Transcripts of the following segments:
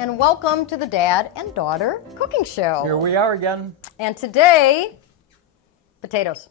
And welcome to the Dad and Daughter Cooking Show. Here we are again. And today, potatoes.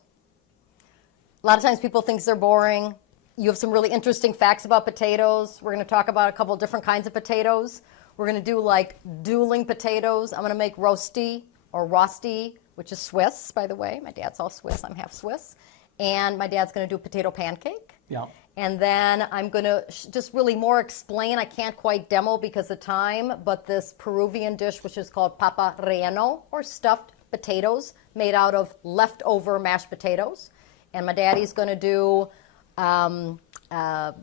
A lot of times people think they're boring. You have some really interesting facts about potatoes. We're going to talk about a couple different kinds of potatoes. We're going to do like dueling potatoes. I'm going to make rosti or rosti, which is Swiss, by the way. My dad's all Swiss. I'm half Swiss. And my dad's going to do a potato pancake. Yeah. And then I'm going to just really more explain. I can't quite demo because of time, but this Peruvian dish, which is called papa relleno, or stuffed potatoes, made out of leftover mashed potatoes. And my daddy's going to do, what are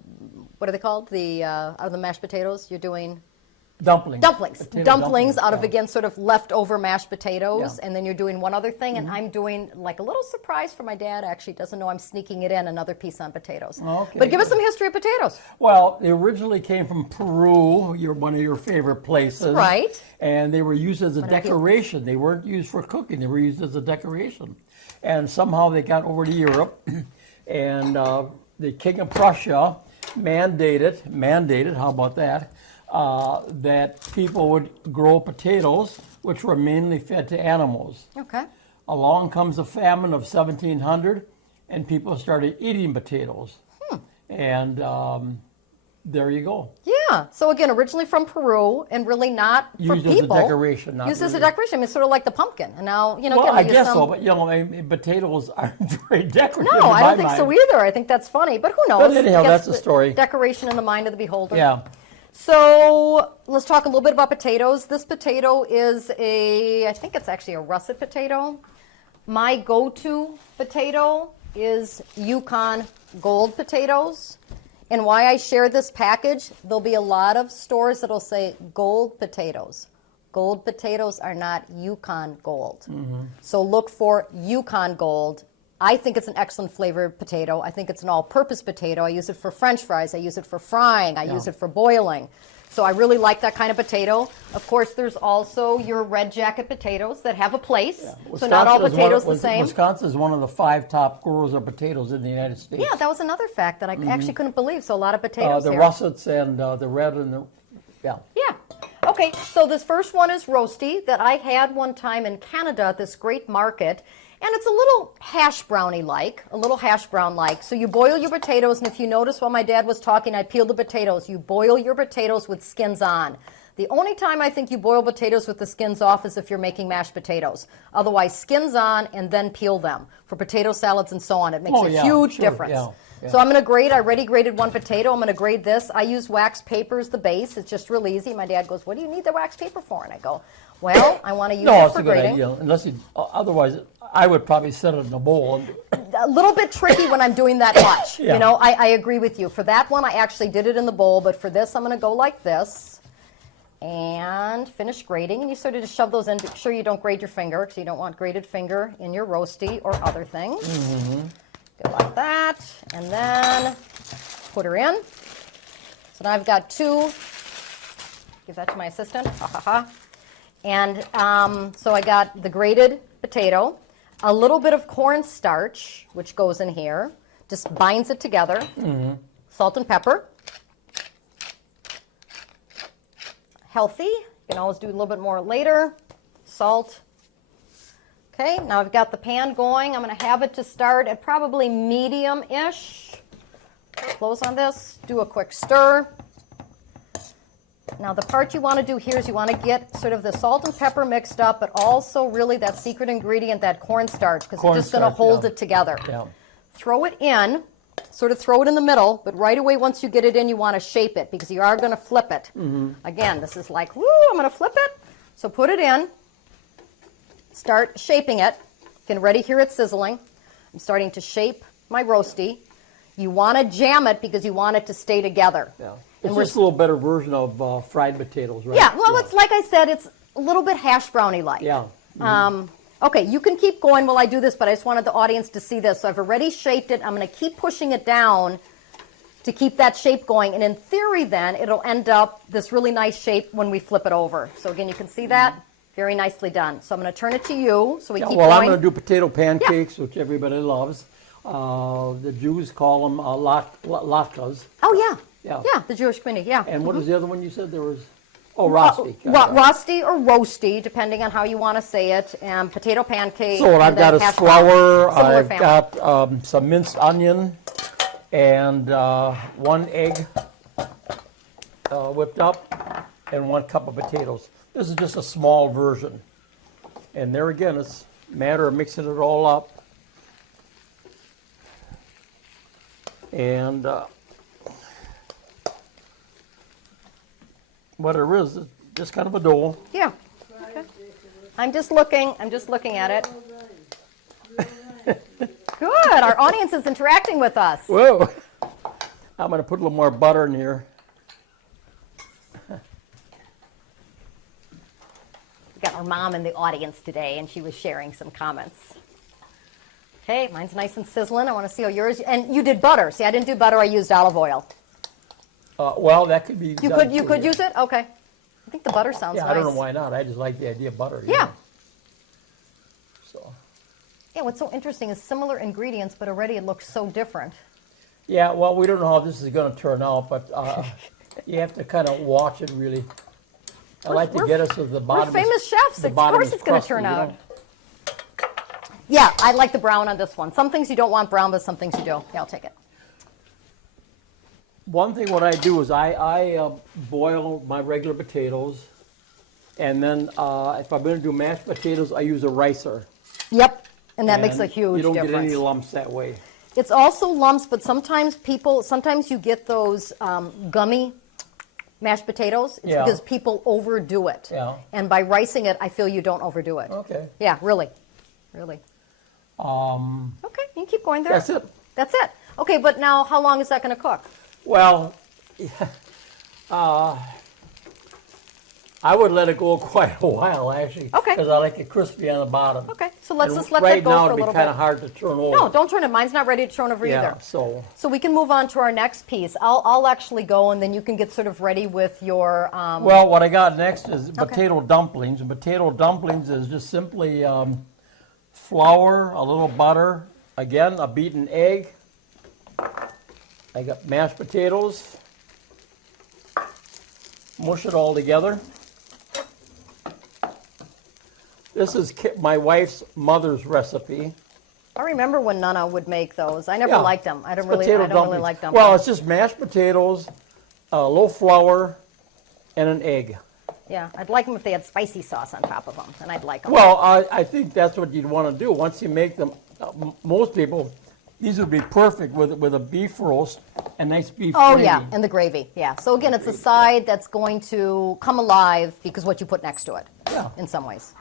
they called? Out of the mashed potatoes, you're doing? Dumplings. Dumplings out of, again, sort of leftover mashed potatoes. Yeah. And then you're doing one other thing, and I'm doing like a little surprise for my dad. Actually doesn't know I'm sneaking it in, another piece on potatoes. Okay. But give us some history of potatoes. Well, they originally came from Peru, one of your favorite places. Right. And they were used as a decoration. They weren't used for cooking. They were used as a decoration. And somehow they got over to Europe, and the King of Prussia mandated, how about that, that people would grow potatoes, which were mainly fed to animals. Okay. Along comes the famine of 1700, and people started eating potatoes. And there you go. Yeah. So again, originally from Peru, and really not for Used people. as a decoration. Used as a decoration. I mean, sort of like the pumpkin. And now, Well, again, I guess so, but I mean, potatoes aren't very decorative. No, I don't in my think so mind. either. I think that's funny, but who knows? But anyhow, I guess that's the story. Decoration in the mind of the beholder. Yeah. So let's talk a little bit about potatoes. This potato is I think it's actually a russet potato. My go-to potato is Yukon Gold potatoes. And why I share this package, there'll be a lot of stores that'll say gold potatoes. Gold potatoes are not Yukon Gold. So look for Yukon Gold. I think it's an excellent flavored potato. I think it's an all-purpose potato. I use it for French fries. I use it for frying. I use it for boiling. So I really like that kind of potato. Of course, there's also your red jacket potatoes that have a place. Yeah. So not all potatoes the same. Wisconsin is one of the 5 top growers of potatoes in the United States. Yeah, that was another fact that I actually couldn't believe. So a lot of potatoes the here. russets and the red and the, yeah. Yeah. Okay, so this first one is rosti that I had one time in Canada at this great market. And it's a little hash brownie-like, a little hash brown-like. So you boil your potatoes, and if you notice while my dad was talking, I peeled the potatoes. You boil your potatoes with skins on. The only time I think you boil potatoes with the skins off is if you're making mashed potatoes. Otherwise, skins on and then peel them. For potato salads and so on, it makes a huge difference. Yeah. So I'm going to grate. I already grated one potato. I'm going to grade this. I use wax paper as the base. It's just real easy. My dad goes, "What do you need the wax paper for?" And I go, "Well, I want to use it for grading." No, it's a good idea. Unless otherwise, I would probably set it in a bowl. A little bit tricky when I'm doing that much. Yeah. I agree with you. For that one, I actually did it in the bowl, but for this, I'm going to go like this and finish grating. And you sort of just shove those in. Be sure you don't grate your finger because you don't want grated finger in your roasty or other things. Go like that, and then put her in. So now I've got 2. Give that to my assistant. Ha ha ha. And so I got the grated potato, a little bit of cornstarch, which goes in here, just binds it together. Salt and pepper. Healthy. You can always do a little bit more later. Salt. Okay, now I've got the pan going. I'm going to have it to start at probably medium-ish. Close on this, do a quick stir. Now the part you want to do here is you want to get sort of the salt and pepper mixed up, but also really that secret ingredient, that cornstarch, because it's just going to Cornstarch, hold yeah. it together. Yeah. Throw it in, sort of throw it in the middle, but right away once you get it in, you want to shape it because you are going to flip it. Again, this is like, woo, I'm going to flip it. So put it in, start shaping it. You can already hear it sizzling. I'm starting to shape my roasty. You want to jam it because you want it to stay together. Yeah. And It's we're just a little better version of fried potatoes, right? Yeah, well, it's like I said, it's a little bit hash brownie-like. Yeah. Okay, you can keep going while I do this, but I just wanted the audience to see this. So I've already shaped it. I'm going to keep pushing it down to keep that shape going. And in theory, then, it'll end up this really nice shape when we flip it over. So again, you can see that. Very nicely done. So I'm going to turn it to you so we Yeah, keep well, going. I'm going to do potato pancakes, which everybody loves. The Jews call them latkes. Oh, yeah. Yeah. Yeah, the Jewish community, yeah. And what was the other one you said? There was, rosti. Rosti or roasty, depending on how you want to say it, and potato pancake. So what I've and then got is hash brown. flour, Similar I've family. got some minced onion, and 1 egg whipped up, and 1 cup of potatoes. This is just a small version. And there again, it's a matter of mixing it all up. And what it is just kind of a dough. Yeah. Okay. I'm just looking at it. Good. Our audience is interacting with us. Whoa! I'm going to put a little more butter in here. We got our mom in the audience today, and she was sharing some comments. Okay, mine's nice and sizzling. I want to see how yours. And you did butter. See, I didn't do butter. I used olive oil. Well, that could be. You done could too, yeah. use it. Okay. I think the butter sounds Yeah, nice. I don't know why not. I just like the idea of butter. you Yeah. know. So. Yeah. What's so interesting is similar ingredients, but already it looks so different. Yeah. Well, we don't know how this is going to turn out, but you have to kind of watch it really. I like to get us to the bottom. We're famous chefs. the Of bottom course is it's going to crusty, turn you out. know. Yeah, I like the brown on this one. Some things you don't want brown, but some things you do. Yeah, I'll take it. One thing what I do is I boil my regular potatoes, and then if I'm going to do mashed potatoes, I use a ricer. Yep, and that makes a And huge You don't difference. get any lumps that way. It's also lumps, but sometimes you get those gummy mashed potatoes. It's Yeah. because people overdo it. Yeah. And by ricing it, I feel you don't overdo it. Okay. Yeah, really. Really. Okay, you can keep going there. That's it. That's it. Okay, but now how long is that going to cook? Well, I would let it go quite a while, actually. Okay. Because I like it crispy on the bottom. Okay, so let's And just let right that go now, for a it'd be little kind bit. of hard to turn over. No, don't turn it. Mine's not ready to turn over Yeah, either. so, So we can move on to our next piece. I'll actually go, and then you can get sort of ready with your. well, what I got next is potato dumplings. And potato dumplings is just simply flour, a little butter, again, a beaten egg. I got mashed potatoes. Mush it all together. This is my wife's mother's recipe. I remember when Nana would make those. I never Yeah. liked them. I don't It's really potato like them. Well, it's just mashed potatoes, a little flour, and an egg. Yeah, I'd like them if they had spicy sauce on top of them, and I'd like them. Well, I think that's what you'd want to do. Once you make them, most people, these would be perfect with a beef roast and nice beef Oh, gravy. yeah, and the gravy, yeah. So again, it's a side that's going to come alive because what you put next to it, Yeah. in some ways.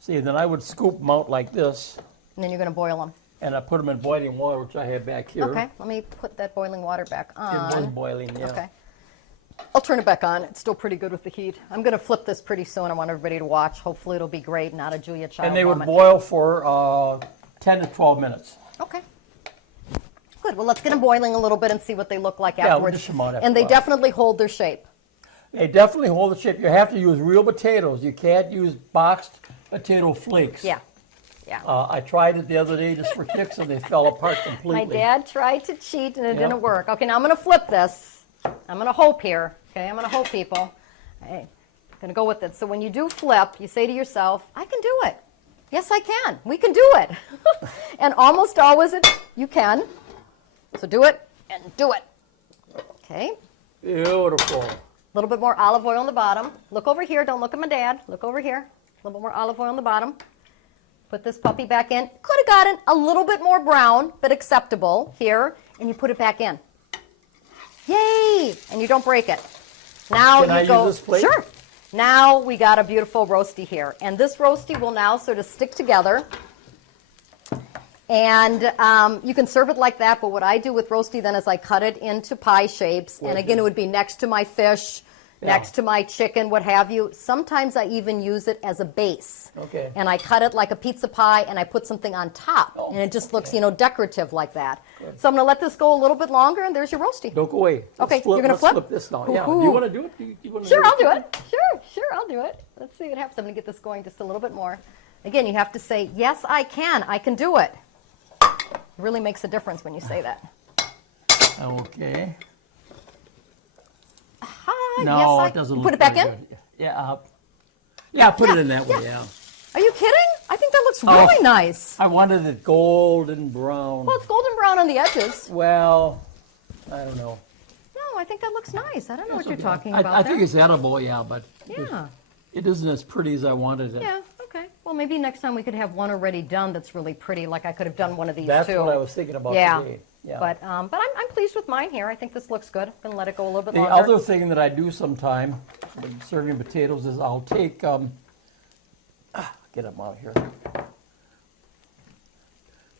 See, then I would scoop them out like this, And then you're going to boil them. and I put them in boiling water, which I have back here. Okay, let me put that boiling water back It was on. boiling, yeah. Okay. I'll turn it back on. It's still pretty good with the heat. I'm going to flip this pretty soon. I want everybody to watch. Hopefully it'll be great, not a Julia Child And they would moment. boil for 10 to 12 minutes. Okay. Good. Well, let's get them boiling a little bit and see what they look like Yeah, we'll afterwards. dish 'em out after And they a while. definitely hold their shape. They definitely hold the shape. You have to use real potatoes. You can't use boxed potato flakes. Yeah. Yeah. I tried it the other day just for kicks, and they fell apart My completely. dad tried to cheat and it Yeah. didn't work. Okay, now I'm going to flip this. I'm going to hope here. Okay, I'm going to hope, people. Hey, I'm going to go with it. So when you do flip, you say to yourself, I can do it. Yes, I can. We can do it. And almost always you can. So do it and do it. Okay. Beautiful. A little bit more olive oil on the bottom. Look over here. Don't look at my dad. Look over here. A little bit more olive oil on the bottom. Put this puppy back in. Could have gotten a little bit more brown, but acceptable here. And you put it back in. Yay! And you don't break it. Now Can you I go. use this plate? Sure. Now we got a beautiful roasty here. And this roasty will now sort of stick together. And you can serve it like that, but what I do with roasty then is I cut it into pie shapes. And again, it would be next to my fish, next to my chicken, what have you. Sometimes I even use it as a base. Okay. And I cut it like a pizza pie and I put something on top. Oh, and it just looks, decorative like that. So I'm going to let this go a little bit longer and there's your roasty. Don't go away. Okay, Let's you're gonna let's flip? flip this now. Yeah. Ooh. Do you want to do it? You wanna Sure, do I'll do it. Sure, I'll do it. Let's see what happens. I'm going to get this going just a little bit more. Again, you have to say, yes, I can do it. It really makes a difference when you say that. Okay. Aha, No, yes, it doesn't look put it back very in? good. Yeah, put it in that way, yeah. Are you kidding? I think that looks really nice. I wanted it golden brown. Well, it's golden brown on the edges. Well, I don't know. No, I think that looks nice. I don't know what you're Okay. talking I about think there. it's edible, yeah, but Yeah, it isn't as pretty as I wanted it. yeah, okay. Well, maybe next time we could have one already done that's really pretty, like I could have done one of these That's too. what I was thinking about Yeah. today. Yeah. But I'm pleased with mine here. I think this looks good. I'm going to let it go a little bit The longer. other thing that I do sometime when serving potatoes is I'll take, get them out here.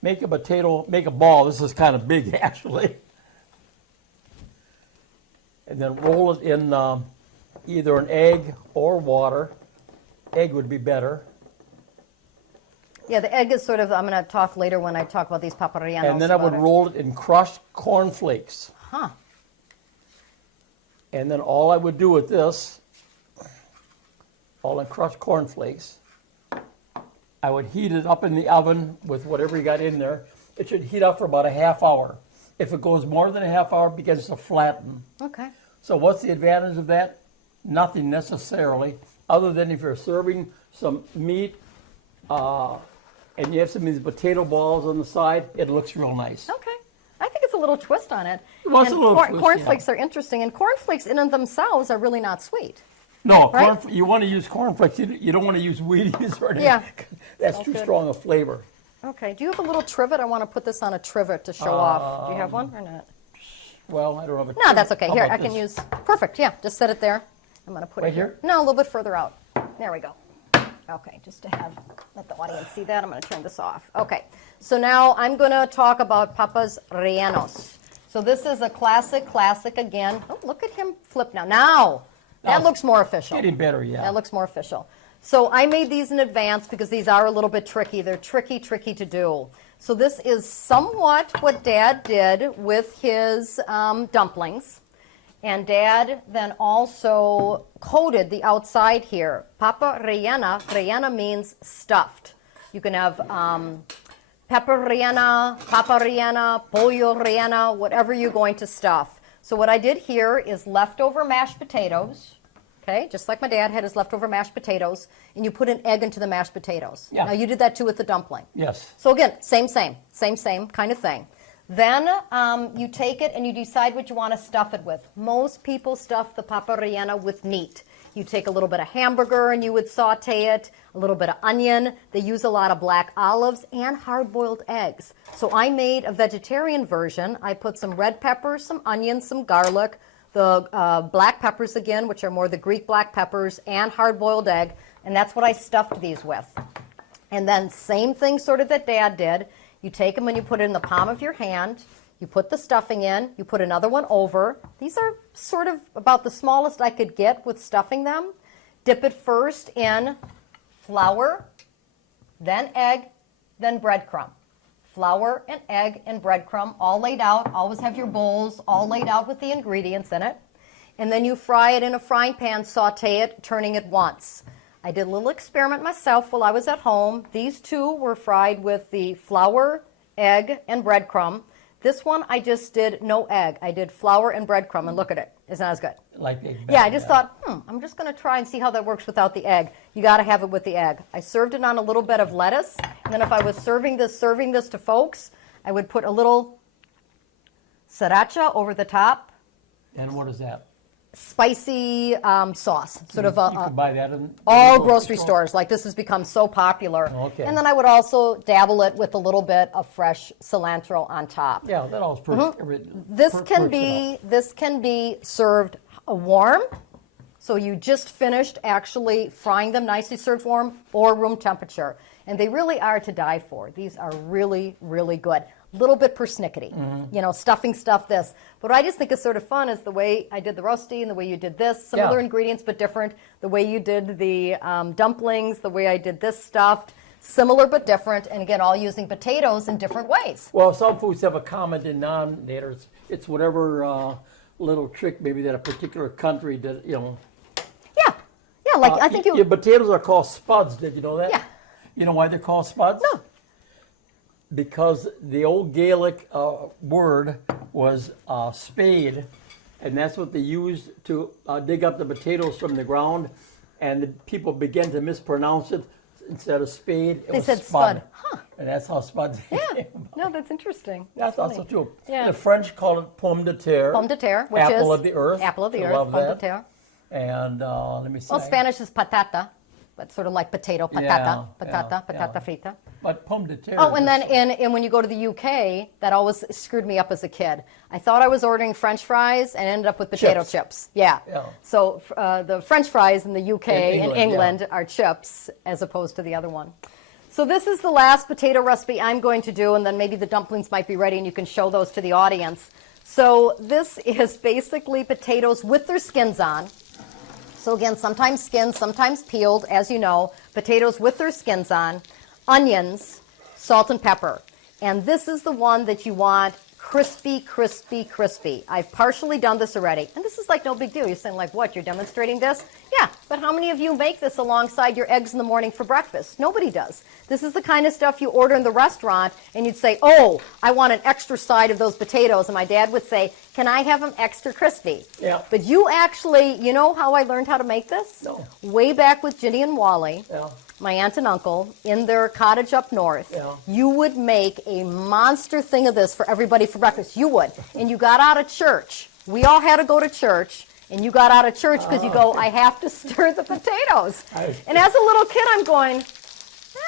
Make a ball. This is kind of big actually. And then roll it in either an egg or water. Egg would be better. Yeah, the egg is sort of, I'm going to talk later when I talk about these paparrianos. And then I would about it. roll it in crushed corn flakes. Huh. And then all I would do with this, all in crushed corn flakes, I would heat it up in the oven with whatever you got in there. It should heat up for about a half hour. If it goes more than a half hour, it begins to flatten. Okay. So what's the advantage of that? Nothing necessarily, other than if you're serving some meat and you have some of these potato balls on the side, it looks real nice. Okay. I think it's a little twist on it. Well, it's And a little twist, cornflakes are interesting, and cornflakes in and themselves are really not sweet. No, Right? you want to use cornflakes. You don't want to use Wheaties or anything. Yeah. That's Sounds too good. strong a flavor. Okay. Do you have a little trivet? I want to put this on a trivet to show off. Do you have one or not? Well, I don't have a No, that's okay. How Here, about I can this? use. Perfect. Yeah, just set it there. I'm going to put Right it here. here? No, a little bit further out. There we go. Okay, just to let the audience see that, I'm going to turn this off. Okay, so now I'm going to talk about papas rellenos. So this is a classic again. Oh, look at him flip now. Now, that looks more official. Getting better, yeah. That looks more official. So I made these in advance because these are a little bit tricky. They're tricky to do. So this is somewhat what Dad did with his dumplings. And Dad then also coated the outside here. Papa rellena means stuffed. You can have pepper rellena, papa rellena, pollo rellena, whatever you're going to stuff. So what I did here is leftover mashed potatoes. Okay, just like my dad had his leftover mashed potatoes, and you put an egg into the mashed potatoes. Yeah. Now you did that too with the dumpling. Yes. So again, same kind of thing. Then you take it and you decide what you want to stuff it with. Most people stuff the papa rellena with meat. You take a little bit of hamburger and you would saute it, a little bit of onion. They use a lot of black olives and hard-boiled eggs. So I made a vegetarian version. I put some red peppers, some onions, some garlic, the black peppers again, which are more the Greek black peppers, and hard-boiled egg, and that's what I stuffed these with. And then same thing sort of that Dad did. You take them and you put it in the palm of your hand. You put the stuffing in. You put another one over. These are sort of about the smallest I could get with stuffing them. Dip it first in flour, then egg, then breadcrumb. Flour and egg and breadcrumb all laid out. Always have your bowls all laid out with the ingredients in it. And then you fry it in a frying pan, saute it, turning it once. I did a little experiment myself while I was at home. These two were fried with the flour, egg, and breadcrumb. This one I just did no egg. I did flour and breadcrumb, and look at it. It's not as good. Like egg Yeah, I better, just thought, I'm just going to try and see how that works without the egg. You got to have it with the egg. I served it on a little bit of lettuce, and then if I was serving this to folks, I would put a little sriracha over the top, And what is that? spicy sauce, sort of You can buy that in all the grocery store. stores. Like this has become so popular. Okay. And then I would also dabble it with a little bit of fresh cilantro on top. Yeah, that all perks. This can be served warm. So you just finished actually frying them nicely served warm or room temperature. And they really are to die for. These are really, really good. Little bit persnickety, stuffing stuff this. But what I just think is sort of fun is the way I did the roasty and the way you did this. Similar ingredients, but different. The way you did the dumplings, the way I did this stuffed. Similar but different. And again, all using potatoes in different ways. Well, some foods have a common denominator. It's whatever little trick maybe that a particular country did, Yeah, like I think your potatoes are called spuds. Did you know that? Yeah. You know why they're called spuds? No. Because the old Gaelic word was spade, and that's what they used to dig up the potatoes from the ground, and the people began to mispronounce it. Instead of spade, it They was said spud. spud. Huh. And that's how spuds Yeah. came about. No, that's interesting. That's also funny. true. Yeah. The French call it pomme de terre. Pomme de terre, which apple is of the earth. apple of the I earth. love Pomme de that. terre. And let me see. Well, Spanish is patata. That's sort of like potato, patata, Yeah, patata, yeah, patata yeah. frita. But pomme de terre. Oh, and is- then and when you go to the UK, that always screwed me up as a kid. I thought I was ordering French fries and ended up with potato Chips. chips. Yeah. Yeah. So the French fries in the UK In and England, England are chips as opposed to the other one. So this is the last potato recipe I'm going to do, and then maybe the dumplings might be ready and you can show those to the audience. So this is basically potatoes with their skins on. So again, sometimes skinned, sometimes peeled, as you know, potatoes with their skins on, onions, salt and pepper. And this is the one that you want crispy, crispy, crispy. I've partially done this already. And this is like no big deal. You're saying like, what, you're demonstrating this? Yeah, but how many of you make this alongside your eggs in the morning for breakfast? Nobody does. This is the kind of stuff you order in the restaurant and you'd say, oh, I want an extra side of those potatoes. And my dad would say, can I have them extra crispy? Yeah. But you actually, you know how I learned how to make this? No. Way back with Ginny and Wally, Yeah. my aunt and uncle, in their cottage up north, Yeah. you would make a monster thing of this for everybody for breakfast. You would. And you got out of church. We all had to go to church. And you got out of church because you go, I have to stir the potatoes. And as a little kid, I'm going,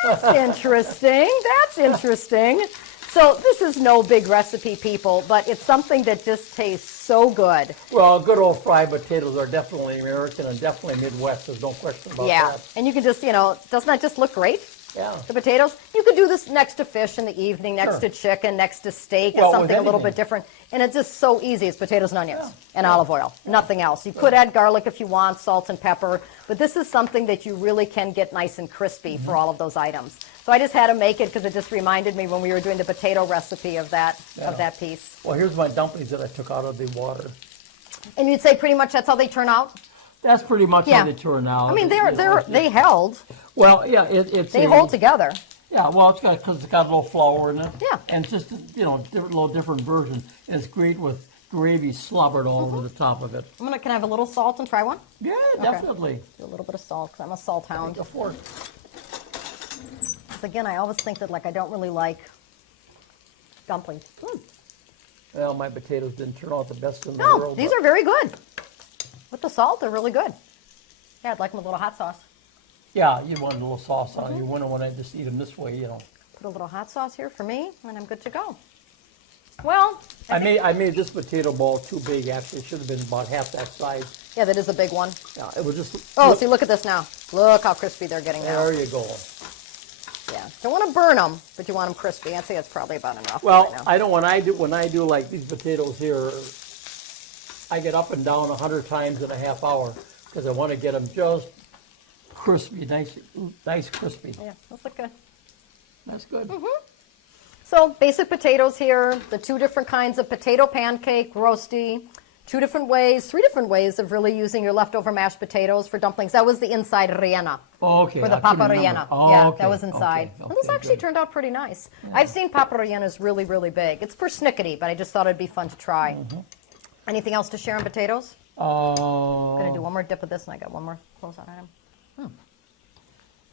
that's interesting. That's interesting. So this is no big recipe, people, but it's something that just tastes so good. Well, good old fried potatoes are definitely American and definitely Midwest. There's no question about Yeah. that. And you can just, doesn't that just look great? Yeah. The potatoes. You could do this next to fish in the evening, next Sure. to chicken, next to steak, Well, or something with a little bit anything. different. And it's just so easy. It's potatoes and onions and olive oil, nothing else. You could add garlic if you want, salt and pepper, but this is something that you really can get nice and crispy Mm-hmm. for all of those items. So I just had to make it because it just reminded me when we were doing the potato recipe of that piece. Well, here's my dumplings that I took out of the water. And you'd say pretty much that's how they turn out? That's pretty much Yeah. how they turn out. I mean, You know, they held. Well, yeah, it's They hold together. Yeah, well, it's got because it's got a little flour in it. Yeah. And it's just little different version. And it's great with gravy slobbered all over the top of it. Can I have a little salt and try one? Yeah, definitely. Do a little bit of salt because I'm a salt hound. Go for it. 'Cause again, I always think that I don't really like dumplings. Well, my potatoes didn't turn out the best in the No, world. these but- are very good. With the salt, they're really good. Yeah, I'd like them with a little hot sauce. Yeah, you want a little sauce on it. You wouldn't want to just eat them this way, Put a little hot sauce here for me, and I'm good to go. Well, I made this potato ball too big. Actually, it should have been about half that size. yeah, that is a big one. Yeah, it was just. Oh, see, look at this now. Look how crispy they're getting now. There you go. Yeah, don't want to burn them, but you want them crispy. I'd say that's probably about enough. Well, right now. I don't. When I do like these potatoes here, I get up and down 100 times in a half hour because I want to get them just crispy, nice crispy. Yeah, those look good. That's good. So basic potatoes here, the two different kinds of potato pancake, roasty, three different ways of really using your leftover mashed potatoes for dumplings. That was the inside rellena Oh, okay. for the I couldn't papa remember. rellena. Oh, Yeah, okay, that was inside. okay, And those okay, actually good. turned out pretty nice. I've seen papa rellenas really, really big. It's persnickety, but I just thought it'd be fun to try. Anything else to share on potatoes? I'm going to do one more dip of this, and I got one more closeout item.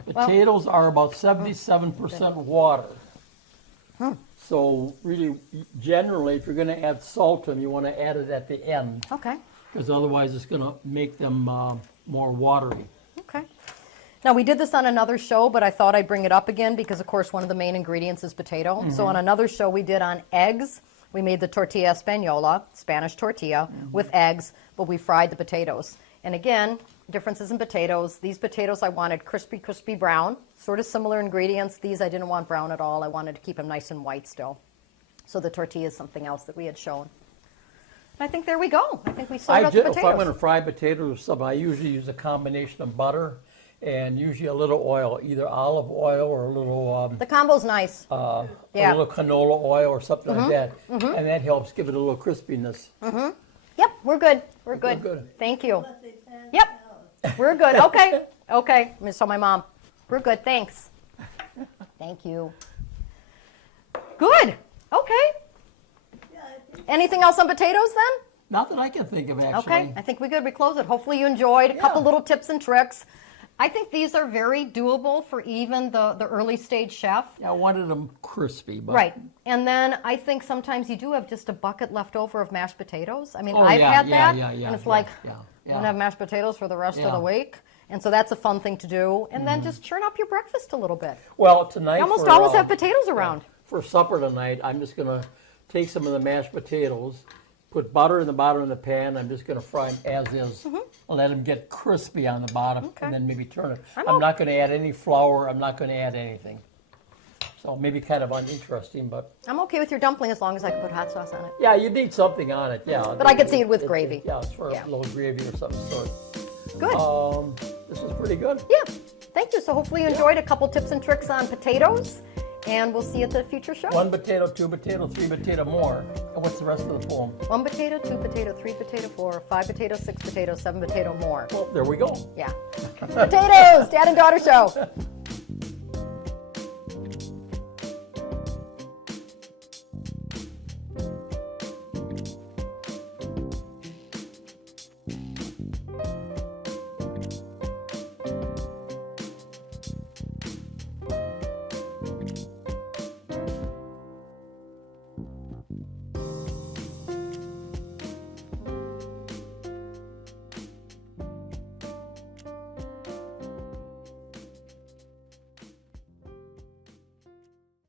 Potatoes are about 77% water. So really, generally, if you're going to add salt to them, you want to add it at the end, Okay. because otherwise it's going to make them more watery. Okay. Now, we did this on another show, but I thought I'd bring it up again because, of course, one of the main ingredients is potato. So on another show we did on eggs, we made the tortilla española, Spanish tortilla, with eggs, but we fried the potatoes. And again, differences in potatoes. These potatoes I wanted crispy, crispy brown, sort of similar ingredients. These I didn't want brown at all. I wanted to keep them nice and white still. So the tortilla is something else that we had shown. And I think there we go. I think we sorted out the potatoes. If I'm going to fry potatoes or something, I usually use a combination of butter and usually a little oil, either olive oil or a little The combo's nice. a Yeah. little canola oil or something like that, and that helps give it a little crispiness. Yep, we're good. We're We're good. good. Thank you. Yep, we're good. Okay, okay. I'm gonna tell my mom. We're good. Thanks. Thank you. Good. Okay. Anything else on potatoes then? Not that I can think of, actually. Okay, I think we good. We close it. Hopefully you enjoyed a couple Yeah. little tips and tricks. I think these are very doable for even the early stage chef. Yeah, I wanted them crispy, but Right. And then I think sometimes you do have just a bucket left over of mashed potatoes. I mean, Oh, I've yeah, had yeah, that. yeah, yeah, and it's yeah, like, yeah, I'm yeah. going to have mashed potatoes for the rest of Yeah. the week. And so that's a fun thing to do. And Mm-hmm. then just churn up your breakfast a little bit. Well, tonight You almost for, always have potatoes around. For supper tonight, I'm just going to take some of the mashed potatoes, put butter in the bottom of the pan. I'm just going to fry them as is, let them get crispy on the bottom, Okay. and then maybe turn it. I'm I'm o- not going to add any flour. I'm not going to add anything. So maybe kind of uninteresting, but I'm okay with your dumpling as long as I can put hot sauce on it. yeah, you need something on it. Yeah, But I could see it with gravy. Yeah, it's for Yeah. a little gravy or something sort. Good. This is pretty good. Yeah. Thank you. So hopefully you enjoyed a couple tips and tricks on potatoes. And we'll see you at the future show. 1 potato, 2 potato, 3 potato more. And what's the rest of the poem? 1 potato, 2 potato, 3 potato, 4, 5 potato, 6 potato, 7 potato more. Well, there we go. Yeah. Potatoes, Dad and Daughter Show.